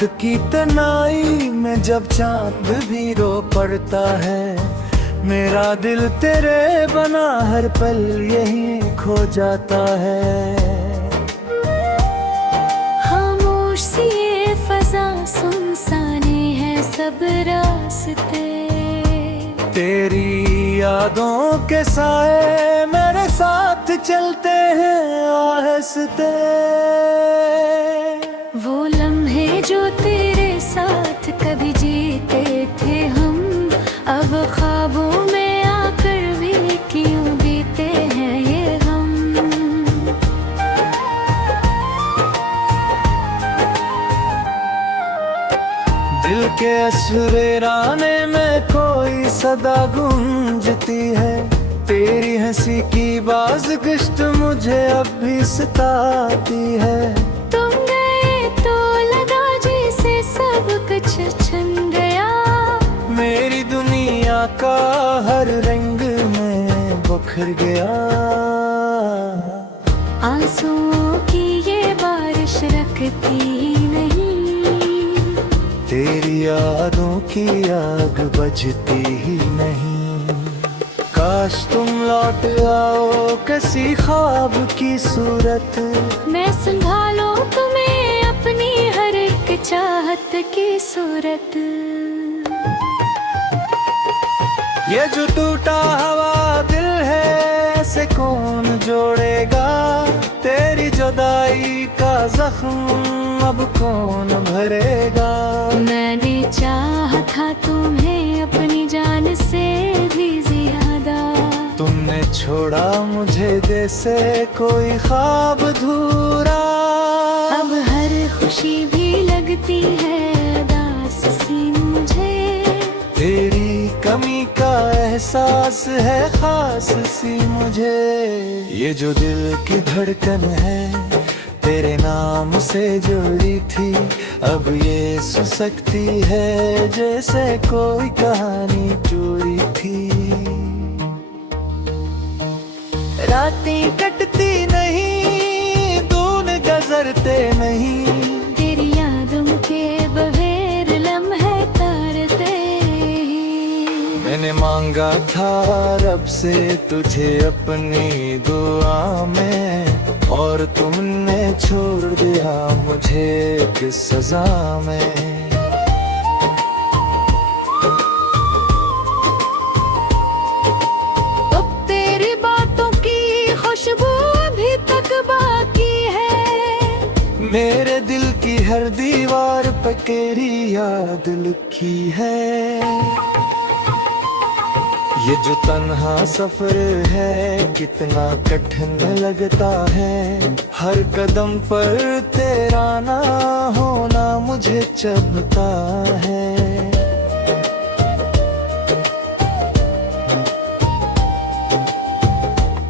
रात की तन्हाई में जब चांद भी रो पड़ता है, मेरा दिल तेरे बना हर पल यही खो जाता है। खामोश सी ये फजा, सुनसाने हैं सब रास्ते, तेरी यादों के साए मेरे साथ चलते हैं आहिस्ते। वो लम्हे जो तेरे साथ कभी जीते थे हम, अब ख्वाबों में आकर भी क्यों बीते हैं ये हम। दिल के असुरेराने में कोई सदा गूंजती है, तेरी हंसी की बाज़गश्त मुझे अब भी सताती है। तुम गए तो लगा जैसे सब कुछ छन गया, मेरी दुनिया का हर रंग में बखर गया। आंसुओं की ये बारिश रखती नहीं, तेरी यादों की आग बजती ही नहीं। काश तुम लौट आओ किसी ख्वाब की सूरत, मैं संभालूं तुम्हें अपनी हर एक चाहत की सूरत। ये जो टूटा हुआ दिल है ऐसे कौन जोड़ेगा, तेरी जुदाई का जख्म अब कौन भरेगा। मैंने चाहा था तुम्हें अपनी जान से भी ज्यादा, तुमने छोड़ा मुझे जैसे कोई ख्वाब अधूरा। अब हर खुशी भी लगती है उदास सी मुझे, तेरी कमी का एहसास है खास सी मुझे। ये जो दिल की धड़कन है तेरे नाम से जुड़ी थी, अब ये सुसकती है जैसे कोई कहानी चोरी थी। रातें कटती नहीं, दून गुजरते नहीं, तेरी यादों के बगैर लम्हे तारते ही। मैंने मांगा था रब से तुझे अपनी दुआ में, और तुमने छोड़ दिया मुझे किस सजा में। अब तेरी बातों की खुशबू अभी तक बाकी है, मेरे दिल की हर दीवार पे तेरी याद लिखी है। ये जो तन्हा सफर है कितना कठिन लगता है, हर कदम पर तेरा ना होना मुझे चुभता है।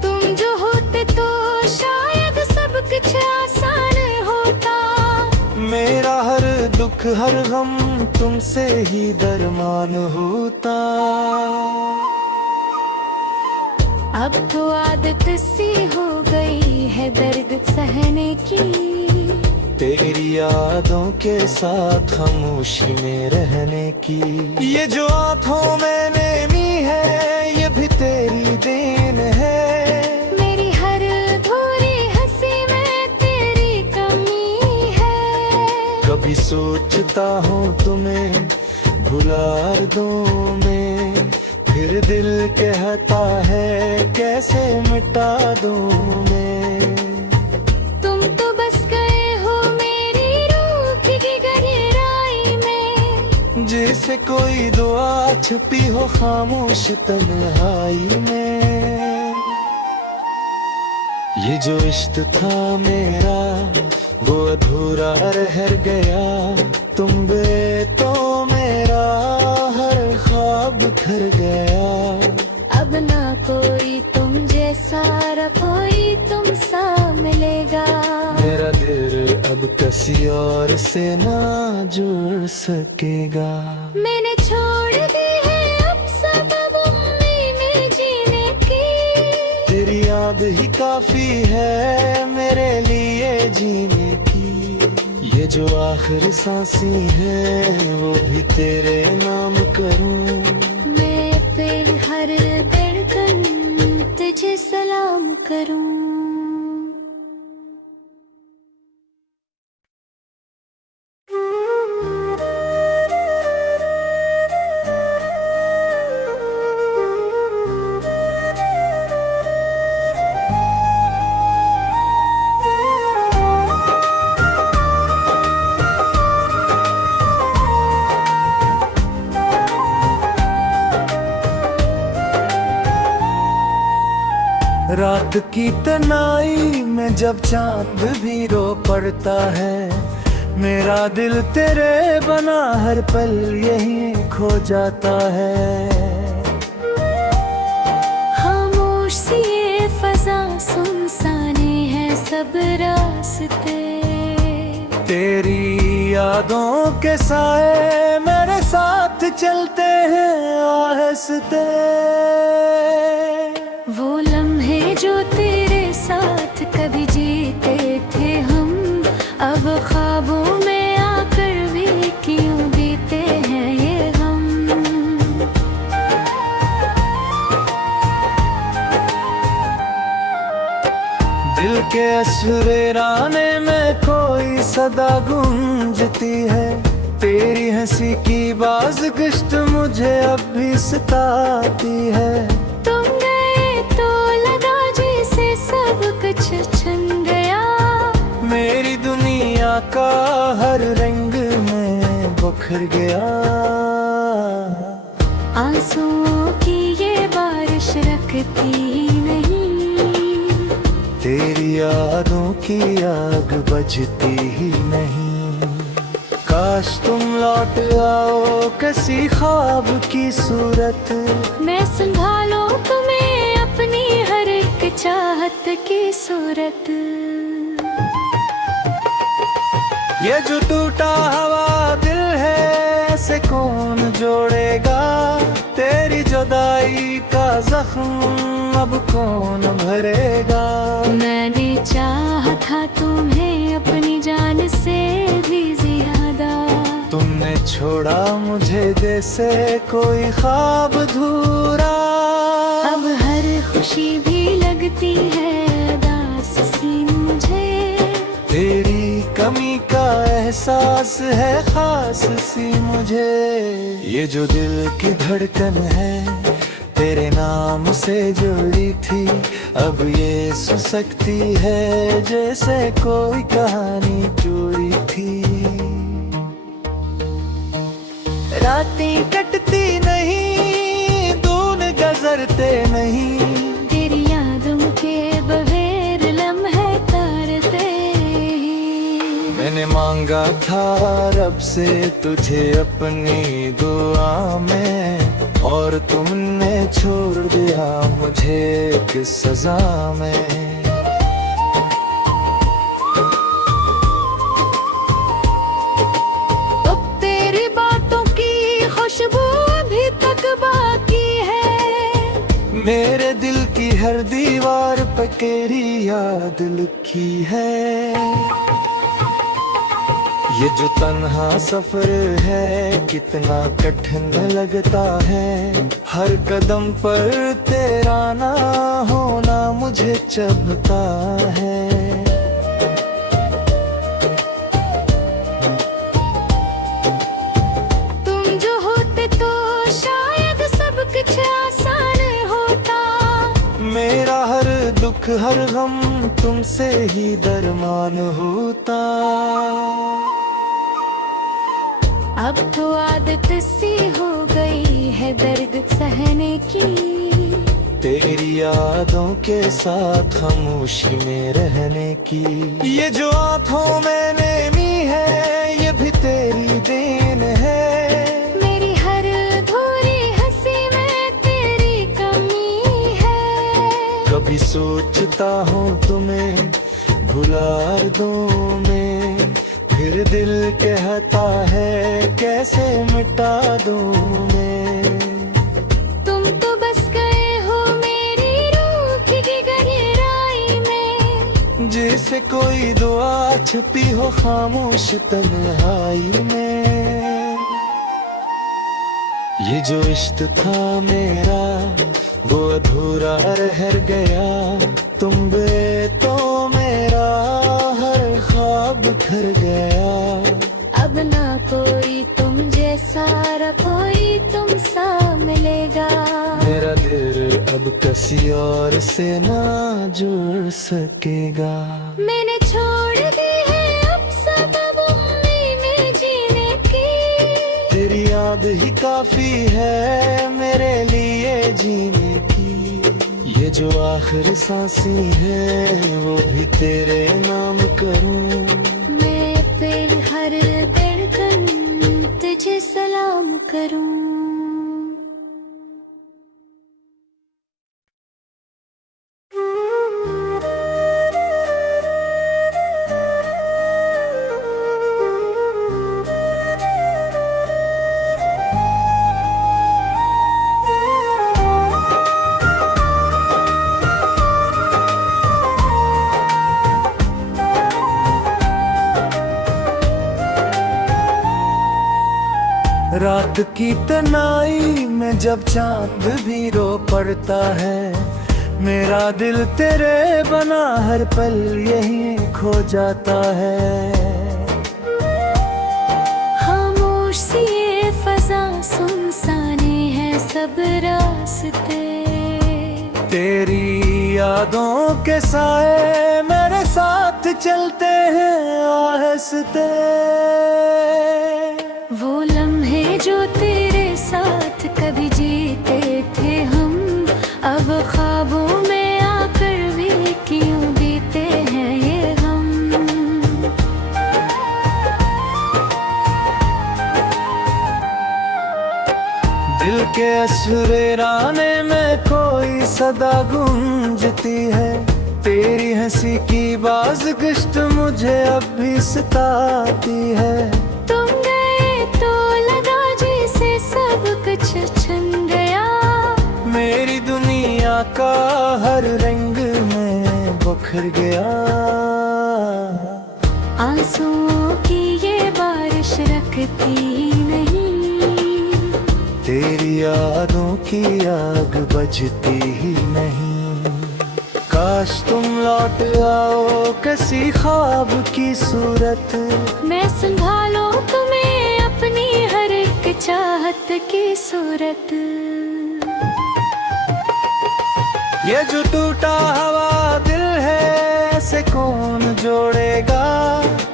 तुम जो होते तो शायद सब कुछ आसान होता, मेरा हर दुख हर गम तुमसे ही दरमान होता। अब तो आदत सी हो गई है दर्द सहने की, तेरी यादों के साथ खामोशी में रहने की। ये जो आँखों में नेमी है ये भी तेरी देन है, मेरी हर अधूरी हंसी में तेरी कमी है। कभी सोचता हूँ तुम्हें भुला दूँ मैं, फिर दिल कहता है कैसे मिटा दूँ मैं। तुम तो बस गए हो मेरी रूह की गहराई में, जैसे कोई दुआ छुपी हो खामोश तन्हाई में। ये जो इश्क था मेरा वो अधूरा रह गया, तुम गए तो मेरा हर ख्वाब घर गया। अब ना कोई तुम जैसा न कोई तुम सा मिलेगा, मेरा दिल अब किसी और से ना जुड़ सकेगा। मैंने छोड़ दी है अब सबब उम्मीद में जीने की, तेरी याद ही काफी है मेरे लिए जीने की। ये जो आखिरी सांसें हैं वो भी तेरे नाम करूं। मैं फिर हर धड़कन तुझे सलाम करूं। रात की तनाई में जब चांद भी रो पड़ता है, मेरा दिल तेरे बना हर पल यही खो जाता है। खामोश सी ये फजा सुनसाने हैं सब रास्ते, तेरी यादों के साए मेरे साथ चलते हैं आहिस्ते। वो लम्हे जो तेरे साथ कभी जीते थे हम, अब ख्वाबों में आकर भी क्यों बीते हैं ये हम। दिल के असुरेराने में कोई सदा गूंजती है, तेरी हंसी की बाज़गश्त मुझे अब भी सताती है। तुम गए तो लगा जैसे सब कुछ छन गया, मेरी दुनिया का हर रंग में बखर गया। आंसुओं की ये बारिश रखती नहीं, तेरी यादों की आग बजती ही नहीं। काश तुम लौट आओ किसी ख्वाब की सूरत, मैं संभालूं तुम्हें अपनी हर एक चाहत की सूरत। ये जो टूटा हुआ दिल है ऐसे कौन जोड़ेगा, तेरी जुदाई का जख्म अब कौन भरेगा। मैंने चाहा था तुम्हें अपनी जान से भी ज्यादा, तुमने छोड़ा मुझे जैसे कोई ख्वाब अधूरा। अब हर खुशी भी लगती है उदास सी मुझे, तेरी कमी का एहसास है खास सी मुझे। ये जो दिल की धड़कन है तेरे नाम से जुड़ी थी, अब ये सुसकती है जैसे कोई कहानी जुड़ी थी। रातें कटती नहीं, दून गुजरते नहीं, तेरी यादों के बगैर लम्हे तारते ही। मैंने मांगा था रब से तुझे अपनी दुआ में, और तुमने छोड़ दिया मुझे किस सजा में। अब तेरी बातों की खुशबू अभी तक बाकी है, मेरे दिल की हर दीवार पे तेरी याद लिखी है। ये जो तन्हा सफर है कितना कठिन लगता है, हर कदम पर तेरा ना होना मुझे चुभता है। तुम जो होते तो शायद सब कुछ आसान होता, मेरा हर दुख हर गम तुमसे ही दरमान होता। अब तो आदत सी हो गई है दर्द सहने की, तेरी यादों के साथ खामोशी में रहने की। ये जो आँखों में नेमी है ये भी तेरी देन है, मेरी हर अधूरी हंसी में तेरी कमी है। कभी सोचता हूँ तुम्हें भुला दूं मैं, फिर दिल कहता है कैसे मिटा दूं मैं। तुम तो बस गए हो मेरी रूह की गहराई में, जिसे कोई दुआ छुपी हो खामोश तन्हाई में। ये जो इश्क था मेरा वो अधूरा रह गया, तुम गए तो मेरा हर ख्वाब घर गया। अब ना कोई तुम जैसा, न कोई तुम सा मिलेगा। मेरा दिल अब किसी और से ना जुड़ सकेगा। मैंने छोड़ दी है अब सबब उम्मीद में जीने की। तेरी याद ही काफी है मेरे लिए जीने की। ये जो आखिरी सांसें है वो भी तेरे नाम करूं। मैं फिर हर धड़कन तुझे सलाम करूं। रात की तनाई में जब चांद भी रो पड़ता है, मेरा दिल तेरे बना हर पल यही खो जाता है। खामोश सी ये फजा सुनसाने हैं सब रास्ते। तेरी यादों के साए मेरे साथ चलते हैं आहिस्ते। वो लम्हे जो तेरे साथ कभी जीते थे हम, अब ख्वाबों में आकर भी क्यों बीते हैं ये हम। दिल के असुरेराने में कोई सदा गूंजती है, तेरी हंसी की बाज़गश्त मुझे अब भी सताती है। तुम गए तो लगा जैसे सब कुछ छन गया। मेरी दुनिया का हर रंग में बखर गया। आंसुओं की ये बारिश रखती ही नहीं, तेरी यादों की आग बजती ही नहीं। काश तुम लौट आओ किसी ख्वाब की सूरत, मैं संभालूं तुम्हें अपनी हर एक चाहत की सूरत। ये जो टूटा हुआ दिल है ऐसे कौन जोड़ेगा,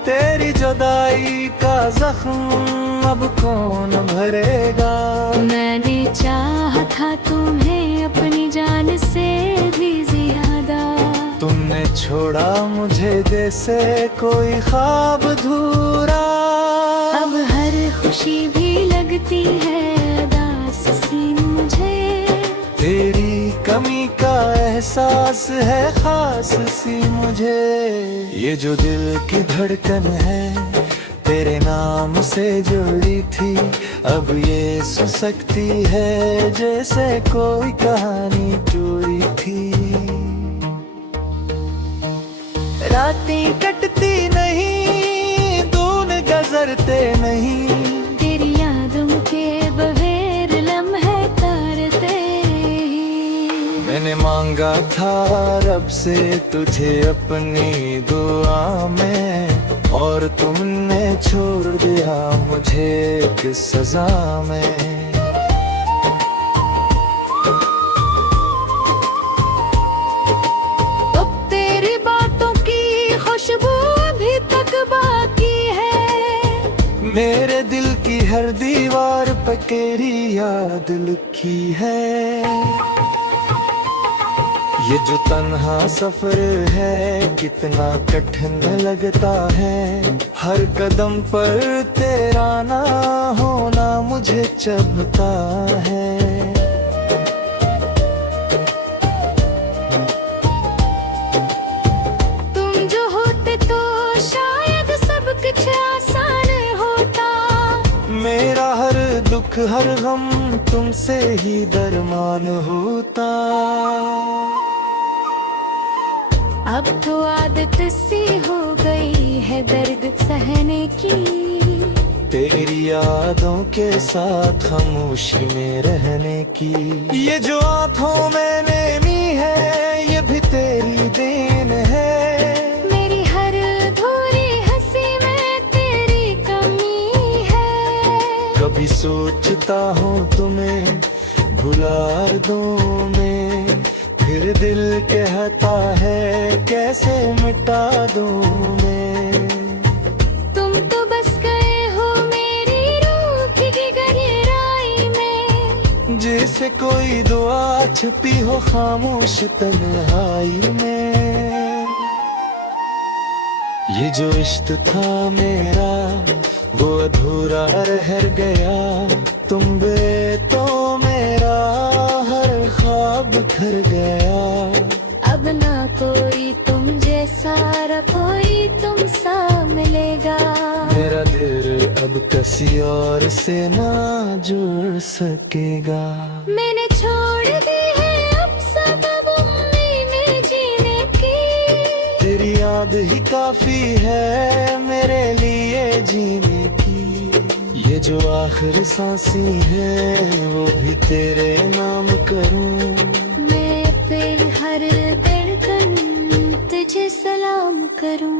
तेरी जुदाई का जख्म अब कौन भरेगा। मैंने चाहा था तुम्हें अपनी जान से भी ज्यादा, तुमने छोड़ा मुझे जैसे कोई ख्वाब अधूरा। अब हर खुशी भी लगती है उदास सी मुझे। तेरी कमी का एहसास है खास सी मुझे। ये जो दिल की धड़कन है तेरे नाम से जुड़ी थी, अब ये सुसकती है जैसे कोई कहानी चोरी थी। रातें कटती नहीं, दून गुजरते नहीं, तेरी यादों के बगैर लम्हे तारते ही। मैंने मांगा था रब से तुझे अपनी दुआ में, और तुमने छोड़ दिया मुझे एक सजा में। मेरे दिल की हर दीवार पे तेरी याद लिखी है। ये जो तन्हा सफर है कितना कठिन लगता है, हर कदम पर तेरा ना होना मुझे चुभता है। तुम जो होते तो शायद सब कुछ आसान होता। मेरा हर दुख हर गम तुमसे ही दरमान होता। अब तो आदत सी हो गई है दर्द सहने की। तेरी यादों के साथ खामोशी में रहने की। ये जो आंखों में नेमी है ये भी तेरी देन है। मेरी हर अधूरी हंसी में तेरी कमी है। कभी सोचता हूँ तुम्हें भुला दूं मैं, फिर दिल कहता है कैसे मिटा दूं मैं। तुम तो बस गए हो मेरी रूह की गहराई में, जैसे कोई दुआ छुपी हो खामोश तन्हाई में। ये जो इश्क था मेरा वो अधूरा रह गया, तुम बे तो मेरा हर ख्वाब घर गया। अब ना कोई तुम जैसा र कोई तुम सा मिलेगा। मेरा दिल अब किसी और से ना जुड़ सकेगा। मैंने छोड़ दी है अब सबब उम्मीदें जीने की। तेरी याद ही काफी है मेरे लिए जीने की। ये जो आखिरी सांसें हैं वो भी तेरे नाम करूं। मैं फिर हर धड़कन तुझे सलाम करूं।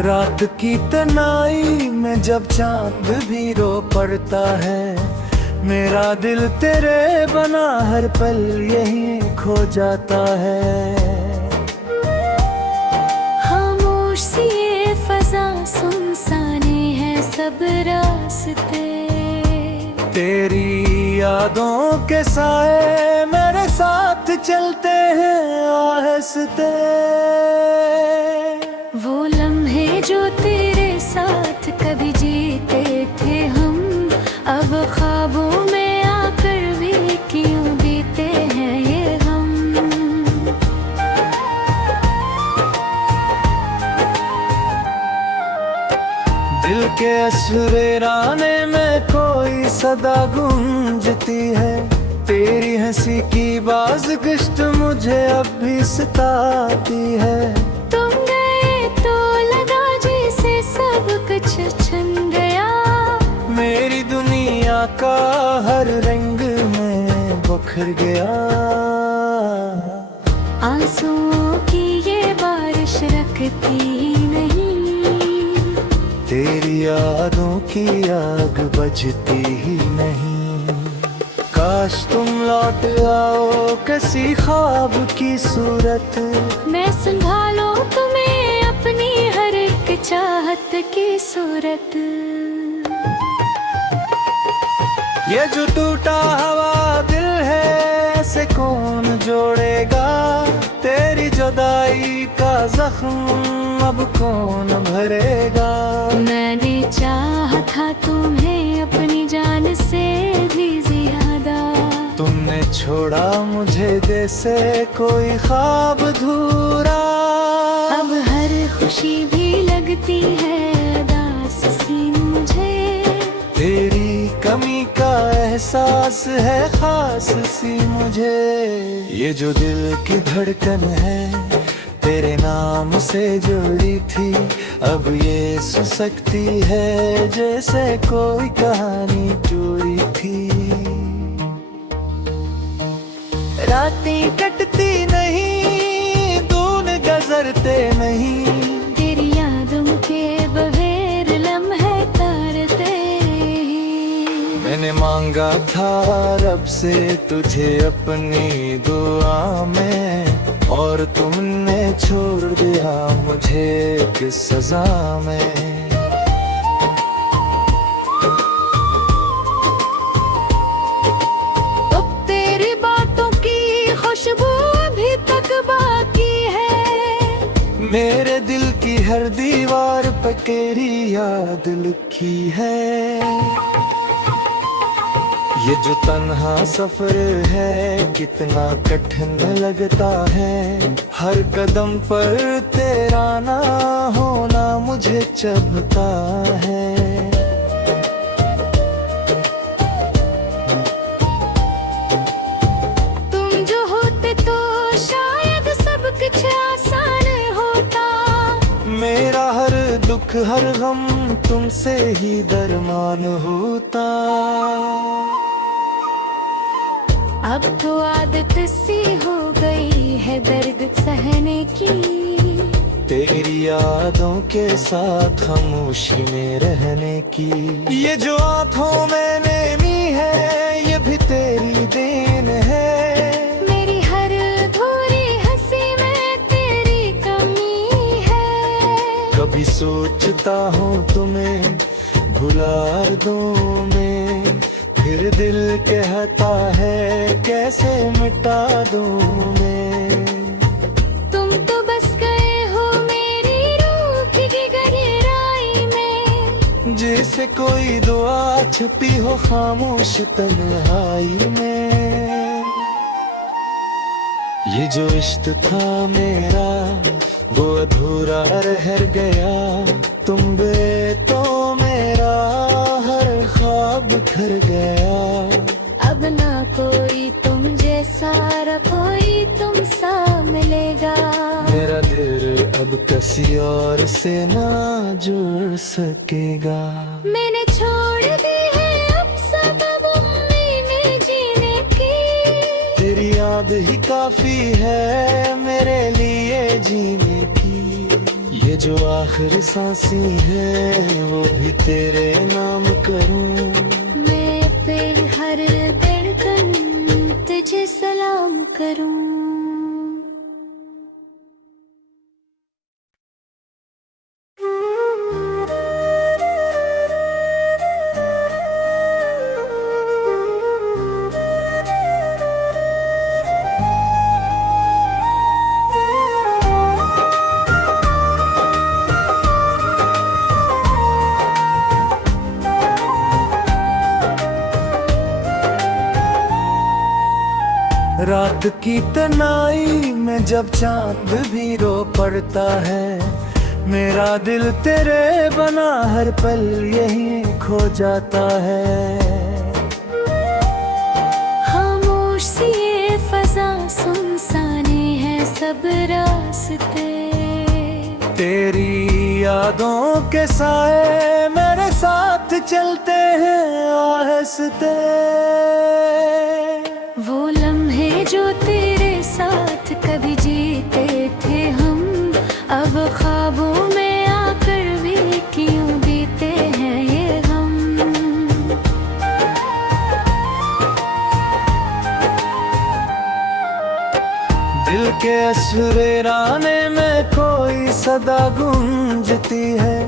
रात की तन्हाई में जब चांद भी रो पड़ता है, मेरा दिल तेरे बना हर पल यही खो जाता है। खामोश सी ये फजा सुनसाने हैं सब रास्ते। तेरी यादों के साए मेरे साथ चलते हैं आहिस्ते। वो लम्हे जो तेरे साथ कभी जीते थे हम, अब ख्वाबों में आकर भी क्यों बीते हैं ये हम। दिल के असुरेराने में कोई सदा गूंजती है, तेरी हंसी की बाज़गश्त मुझे अब भी सताती है। तुम गए तो लगा जैसे सब कुछ छन गया, मेरी दुनिया का हर रंग में बखर गया। आंसुओं की ये बारिश रखती ही नहीं, तेरी यादों की आग बजती ही नहीं। काश तुम लौट आओ किसी ख्वाब की सूरत, मैं संभालो तुम्हें अपनी हर एक चाहत की सूरत। ये जो टूटा हुआ दिल है ऐसे कौन जोड़ेगा, तेरी जुदाई का जख्म अब कौन भरेगा। मैंने चाहा था तुम्हें अपनी जान से भी ज्यादा, तुमने छोड़ा मुझे जैसे कोई ख्वाब अधूरा। अब हर खुशी भी लगती है उदास सी मुझे, तेरी कमी का एहसास है खास सी मुझे। ये जो दिल की धड़कन है तेरे नाम से जुड़ी थी, अब ये सुसकती है जैसे कोई कहानी टूटी थी। रातें कटती नहीं, दून गुजरते नहीं, तेरी यादों के बगैर लम्हे तारते ही। मैंने मांगा था रब से तुझे अपनी दुआ में, और तुमने छोड़ दिया मुझे किस सजा में। अब तेरी बातों की खुशबू अभी तक बाकी है, मेरे दिल की हर दीवार पे तेरी याद लिखी है। ये जो तन्हा सफर है कितना कठिन लगता है, हर कदम पर तेरा ना होना मुझे चुभता है। तुम जो होते तो शायद सब कुछ आसान होता। मेरा हर दुख हर गम तुमसे ही दरमान होता। अब तो आदत सी हो गई है दर्द सहने की। तेरी यादों के साथ खामोशी में रहने की। ये जो आँखों में नेमी है ये भी तेरी देन है। मेरी हर अधूरी हंसी में तेरी कमी है। कभी सोचता हूँ तुम्हें भुला दूँ मैं, फिर दिल कहता है कैसे मिटा दूँ मैं। तुम तो बस गए हो मेरी रूह की गहराई में, जैसे कोई दुआ छुपी हो खामोश तन्हाई में। ये जो इश्क था मेरा वो अधूरा रह गया, तुम बे तो मेरा हर ख्वाब खर गया। अब ना कोई तुम जैसा र कोई तुम सा मिलेगा। मेरा दिल अब किसी और से ना जुड़ सकेगा। मैंने छोड़ दी है अब सबब उम्मीदें जीने की। तेरी याद ही काफी है मेरे लिए जीने की। ये जो आखिरी सांसें है वो भी तेरे नाम करूं। मैं फिर हर धड़कन तुझे सलाम करूं। रात की तन्हाई में जब चांद भी रो पड़ता है, मेरा दिल तेरे बना हर पल यही खो जाता है। खामोश सी ये फजा सुनसाने हैं सब रास्ते। तेरी यादों के साए मेरे साथ चलते हैं आहिस्ते। वो लम्हे जो तेरे साथ कभी जीते थे हम, अब ख्वाबों में आकर भी क्यों बीते हैं ये हम। दिल के असुरेराने में कोई सदा गूंजती है,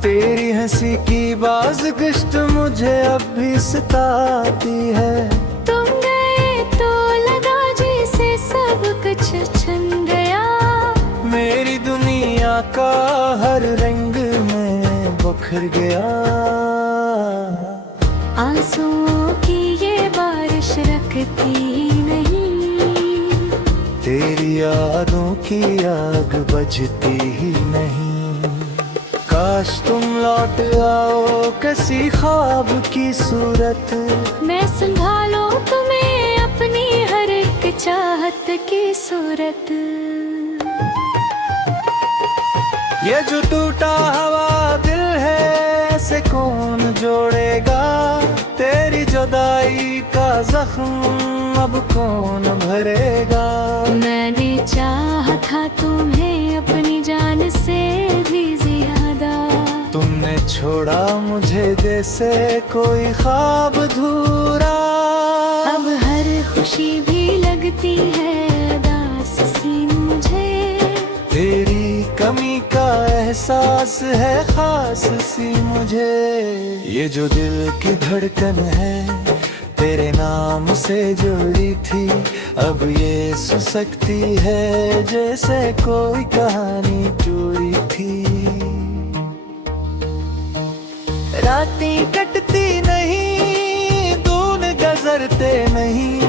तेरी हंसी की बाज़गश्त मुझे अब भी सताती है। तुम गए तो लगा जैसे सब कुछ छिन गया। मेरी दुनिया का हर रंग में बखर गया। आंसुओं की ये बारिश रखती नहीं, तेरी यादों की आग बजती ही नहीं। काश तुम लौट आओ किसी ख्वाब की सूरत, मैं संभालूं तुम्हें अपनी हर एक चाहत की सूरत। ये जो टूटा हुआ दिल है ऐसे कौन जोड़ेगा, तेरी जुदाई का जख्म अब कौन भरेगा। मैंने चाहा था तुम्हें अपनी जान से भी ज्यादा, तुमने छोड़ा मुझे जैसे कोई ख्वाब अधूरा। अब हर खुशी भी लगती है उदास सी मुझे। तेरी कमी का एहसास है खास सी मुझे। ये जो दिल की धड़कन है तेरे नाम से जुड़ी थी, अब ये सुसकती है जैसे कोई कहानी जुड़ी थी। रातें कटती नहीं, दून गुजरते नहीं,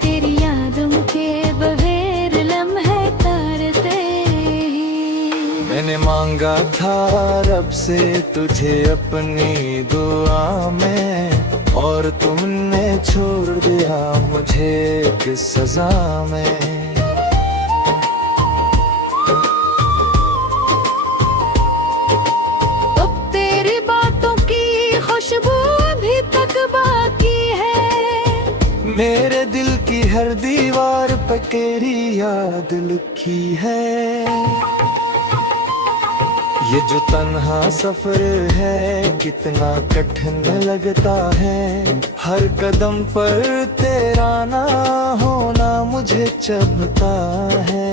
तेरी यादों के बगैर लम्हे तारते ही। मैंने मांगा था रब से तुझे अपनी दुआ में, और तुमने छोड़ दिया मुझे किस सजा में। मेरे दिल की हर दीवार पे तेरी याद लिखी है। ये जो तन्हा सफर है कितना कठिन लगता है, हर कदम पर तेरा ना होना मुझे चुभता है।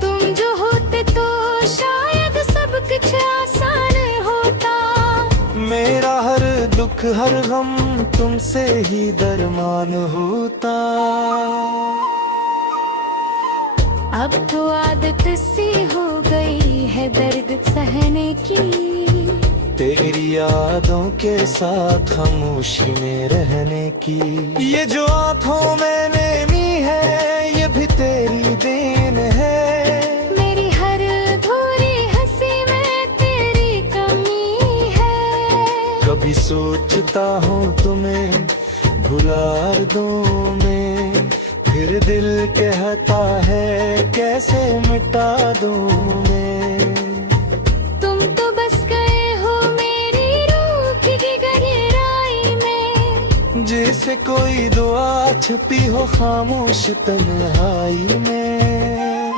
तुम जो होते तो शायद सब कुछ आसान होता, मेरा हर दुख हर गम तुमसे ही दरमान होता। अब तो आदत सी हो गई है दर्द सहने की, तेरी यादों के साथ खामोशी में रहने की। ये जो आंखों में नेमी है ये भी तेरी देन है, मेरी हर अधूरी हंसी में तेरी कमी है। कभी सोचता हूँ तुम्हें भुला दूं मैं, फिर दिल कहता है कैसे मिटा दूं मैं। तुम तो बस गए हो मेरी रूह की गहराई में, जैसे कोई दुआ छुपी हो खामोश तन्हाई में।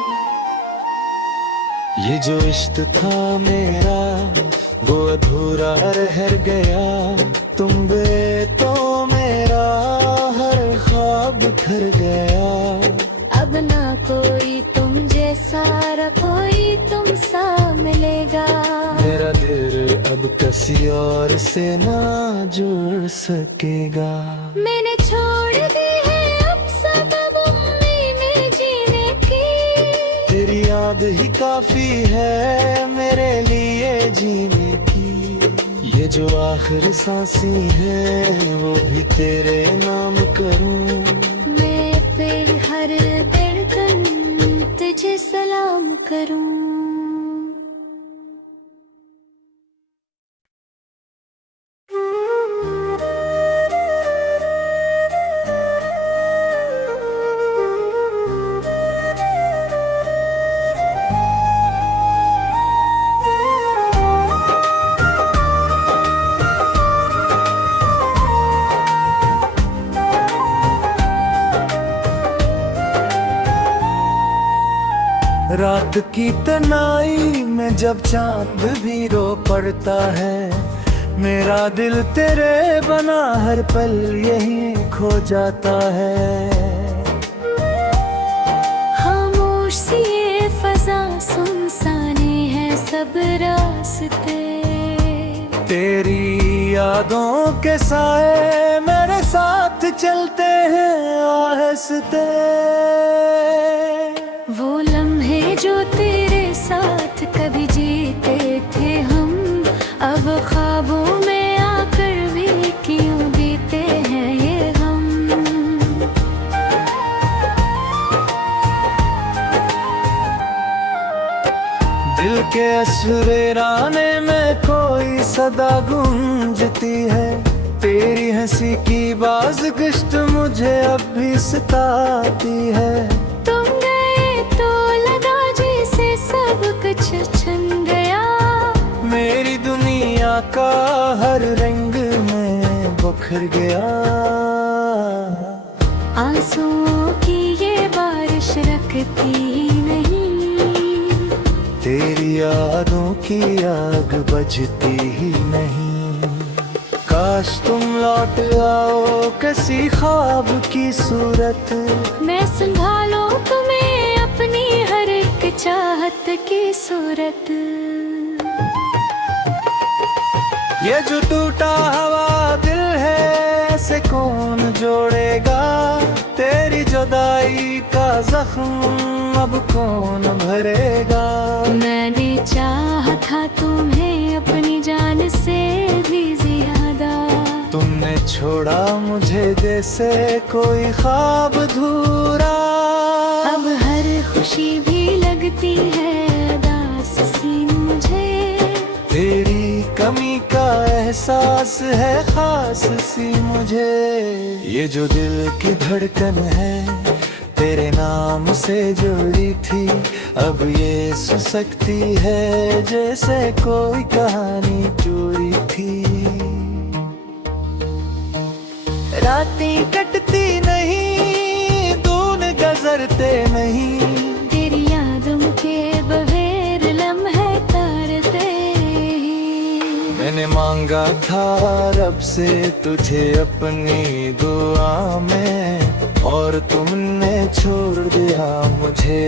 ये जो इश्क था मेरा वो अधूरा रह गया, तुम गए तो मेरा हर ख्वाब घर गया। अब ना कोई तुम जैसा न कोई तुम सा मिलेगा, मेरा दिल अब किसी और से ना जुड़ सकेगा। मैंने छोड़ दी है अब सबब उम्मीदें जीने की, तेरी याद ही काफी है मेरे लिए जीने की। ये जो आखिरी सांसें है वो भी तेरे नाम करूं, मैं फिर हर धड़कन तुझे सलाम करूं। रात की तन्हाई में जब चांद भी रो पड़ता है, मेरा दिल तेरे बना हर पल यही खो जाता है। खामोश सी ये फजा सुनसाने हैं सब रास्ते, तेरी यादों के साए मेरे साथ चलते हैं आहिस्ते। वो लम्हे जो तेरे साथ कभी जीते थे हम, अब ख्वाबों में आकर भी क्यों बीते हैं ये हम। दिल के असुरेराने में कोई सदा गूंजती है, तेरी हंसी की बाज़गिश्त मुझे अब भी सताती है। तुम गए तो लगा जैसे सब कुछ छन गया, मेरी दुनिया का हर रंग में बखर गया। आंसुओं की ये बारिश रखती ही नहीं, तेरी यादों की आग बजती ही नहीं। काश तुम लौट आओ किसी ख्वाब की सूरत, मैं संभालूं तुम्हें अपनी हर एक चाहत की सूरत। ये जो टूटा हुआ दिल है ऐसे कौन जोड़ेगा, तेरी जुदाई का जख्म अब कौन भरेगा। मैंने चाहा था तुम्हें अपनी जान से भी ज्यादा, तुमने छोड़ा मुझे जैसे कोई ख्वाब अधूरा। अब हर खुशी भी लगती है उदास सी मुझे। तेरी कमी का एहसास है खास सी मुझे। ये जो दिल की धड़कन है तेरे नाम से जुड़ी थी, अब ये सुसकती है जैसे कोई कहानी चोरी थी। रातें कटती नहीं, दून गुजरते नहीं, तेरी यादों के बगैर लम्हे तारते ही। मैंने मांगा था रब से तुझे अपनी दुआ में, और तुमने छोड़ दिया मुझे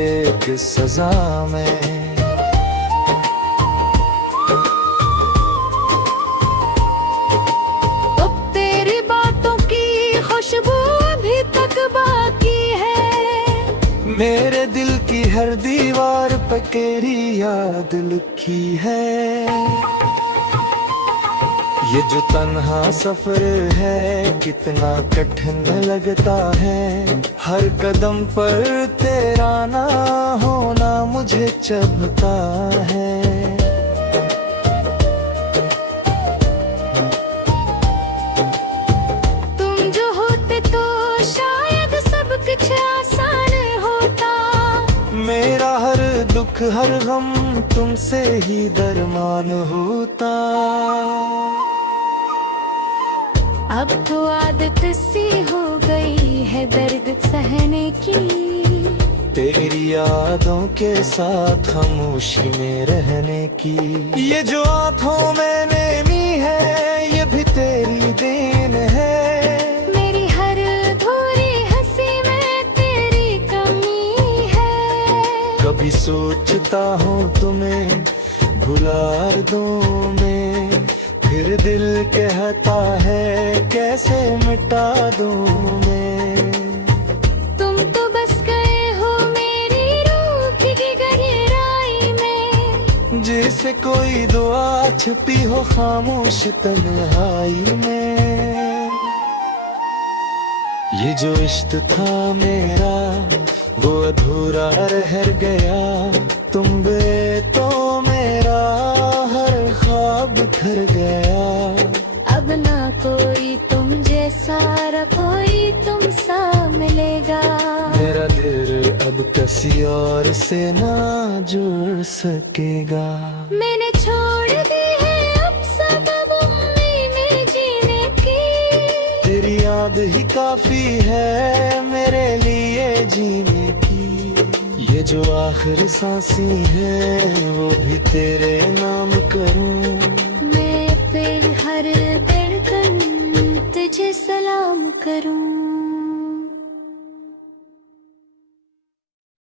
किस सजा में। मेरे दिल की हर दीवार पे तेरी याद लिखी है। ये जो तन्हा सफर है कितना कठिन लगता है, हर कदम पर तेरा ना होना मुझे चुभता है। तुम जो होते तो शायद सब कुछ आसान होता। मेरा हर दुख हर गम तुमसे ही दरमान होता। अब तो आदत सी हो गई है दर्द सहने की, तेरी यादों के साथ खामोशी में रहने की। ये जो आँखों में नेमी है ये भी तेरी देन है। मेरी हर अधूरी हंसी में तेरी कमी है। कभी सोचता हूँ तुम्हें भुला दूं मैं, फिर दिल कहता है कैसे मिटा दूं मैं। तुम तो बस गए हो मेरी रूह की गहराई में, जैसे कोई दुआ छुपी हो खामोश तन्हाई में। ये जो इश्क था मेरा वो अधूरा रह गया, तुम बे तो मेरा हर ख्वाब बिखर गया। अब ना कोई तुम जैसा र कोई तुम सा मिलेगा। मेरा दिल अब किसी और से ना जुड़ सकेगा। मैंने छोड़ दी है अब सबब उम्मीदें जीने की, तेरी याद ही काफी है मेरे लिए जीने की। ये जो आखिरी सांसें है वो भी तेरे नाम करूं। मैं फिर हर धड़कन तुझे सलाम करूं।